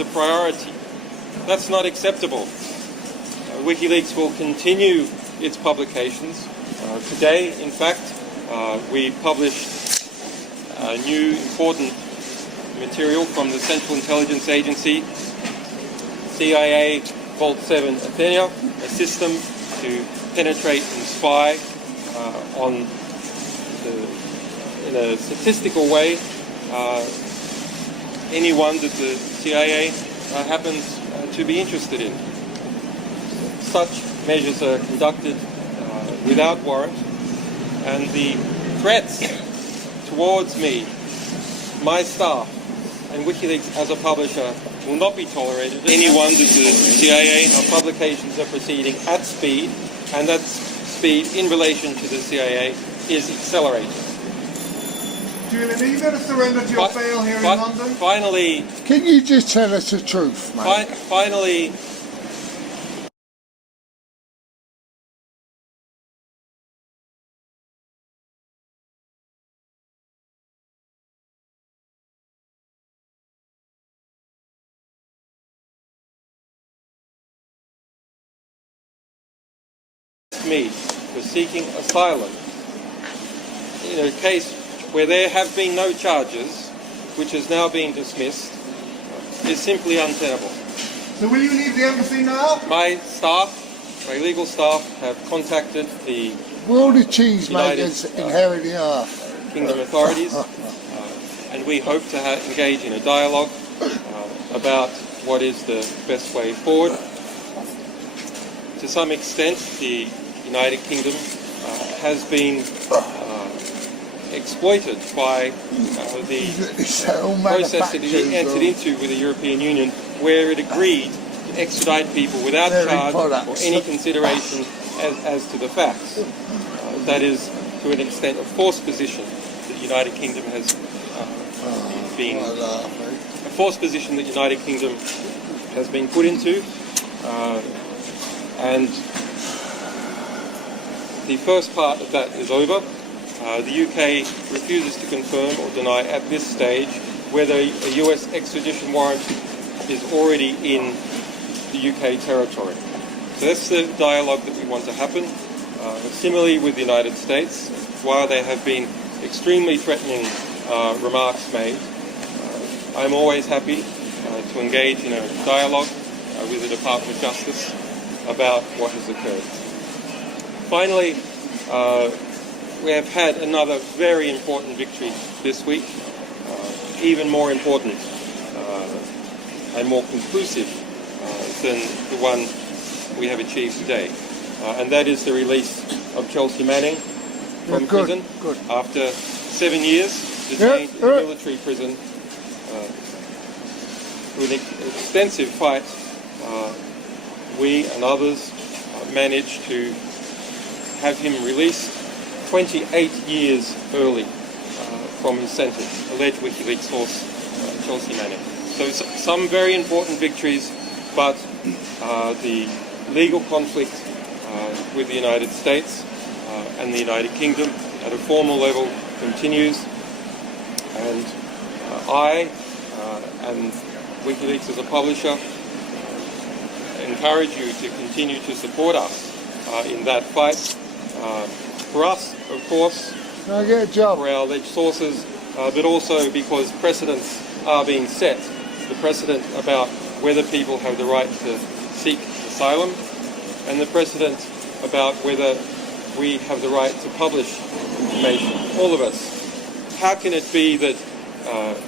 the priority. That's not acceptable. WikiLeaks will continue its publications. Today, in fact, we published new important material from the Central Intelligence Agency, CIA Vault 7 Athena, a system to penetrate and spy in a statistical way anyone that the CIA happens to be interested in. Such measures are conducted without warrant, and the threats towards me, my staff, and WikiLeaks as a publisher will not be tolerated. Anyone that the CIA, our publications are proceeding at speed, and that speed in relation to the CIA is accelerating. Julian, are you going to surrender to your bail here in London? Finally... Can you just tell us the truth, mate? Finally... me for seeking asylum in a case where there have been no charges, which has now been dismissed, is simply untenable. So will you leave the embassy now? My staff, my legal staff, have contacted the Will the cheesemakers inherit the earth? Kingdom authorities, and we hope to engage in a dialogue about what is the best way forward. To some extent, the United Kingdom has been exploited by the process that it entered into with the European Union, where it agreed to extradite people without charge or any consideration as to the facts. That is, to an extent, a forced position that the United Kingdom has been put into, and the first part of that is over. The UK refuses to confirm or deny at this stage whether a US extradition warrant is already in the UK territory. So that's the dialogue that we want to happen. Similarly with the United States, while there have been extremely threatening remarks made, I'm always happy to engage in a dialogue with the Department of Justice about what has occurred. Finally, we have had another very important victory this week, even more important and more conclusive than the one we have achieved today. And that is the release of Chelsea Manning from prison after 7 years detained in a military prison. Through an extensive fight, we and others managed to have him released 28 years early from his sentence, alleged WikiLeaks source Chelsea Manning. So some very important victories, but the legal conflict with the United States and the United Kingdom at a formal level continues, and I and WikiLeaks as a publisher encourage you to continue to support us in that fight. For us, of course, for our alleged sources, but also because precedents are being set. The precedent about whether people have the right to seek asylum, and the precedent about whether we have the right to publish information, all of us. How can it be that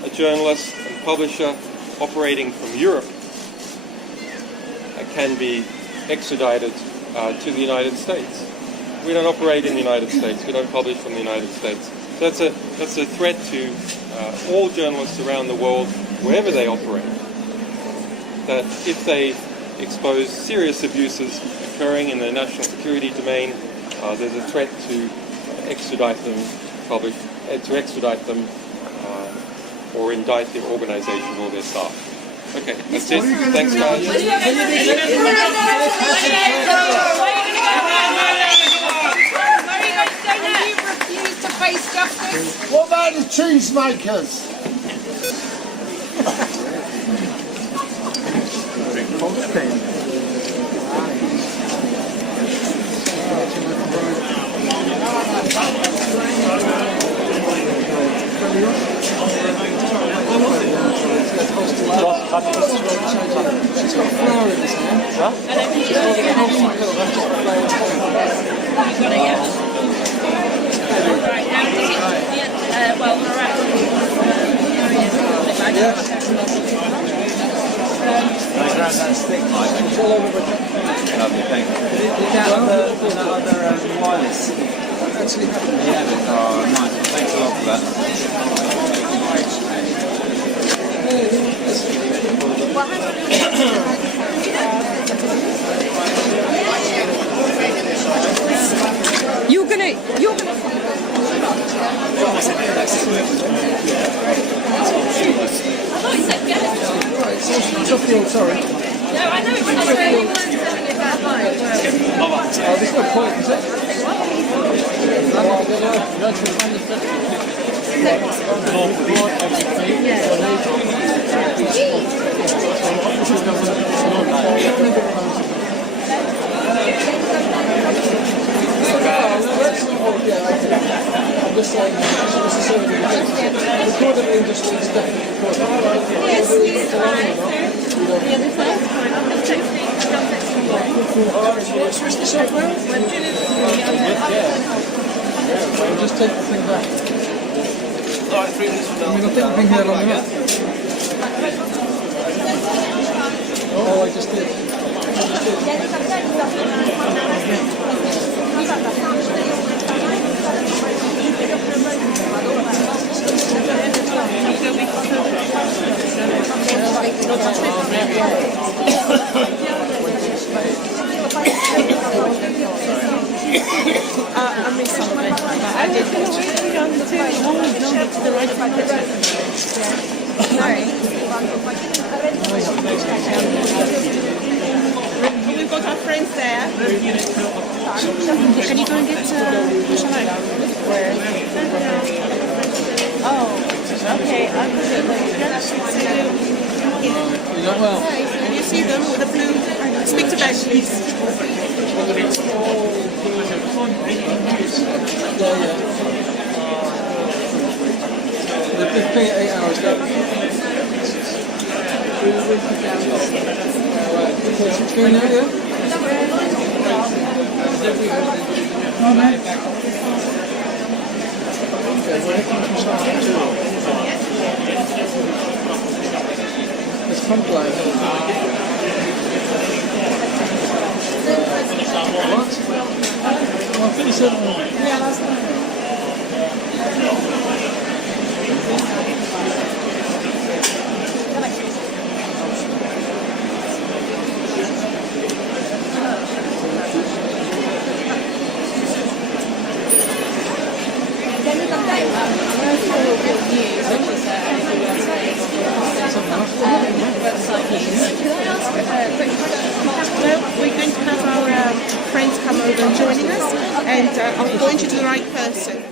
a journalist and publisher operating from Europe can be extradited to the United States? We don't operate in the United States. We don't publish from the United States. So that's a threat to all journalists around the world, wherever they operate, that if they expose serious abuses occurring in the national security domain, there's a threat to extradite them, or indict their organisation or their staff. Okay, that's it. Thanks, guys. Face justice. What about the cheesemakers? She's got a flower in his hand. Huh? Well, alright. It's all over the Lovely, thank you. Did that other wireless? actually happened. Yeah. Oh, nice. Thanks a lot for that. You're gonna. It's off the old, sorry. No, I know it was not very well telling you about mine. Oh, there's no point, is it? I'm just saying, not necessarily the case. Recording industry is definitely recording. Yes, it's fine. The other side? Switch this off now? I'll just take the thing back. I mean, I think I've been here long enough. Oh, I just did. I missed some of it. I did go to the right We've got our friends there. Can you go and get where? Oh, okay. You don't well. Can you see them with the blue? Speak to Ben, please. They've been 8 hours now. Okay, 16 now, yeah? Okay, we're looking for something too. It's compliant. What? Oh, 57. Yeah, that's fine. We're going to have our friends come over and joining us, and I'm going to the right person.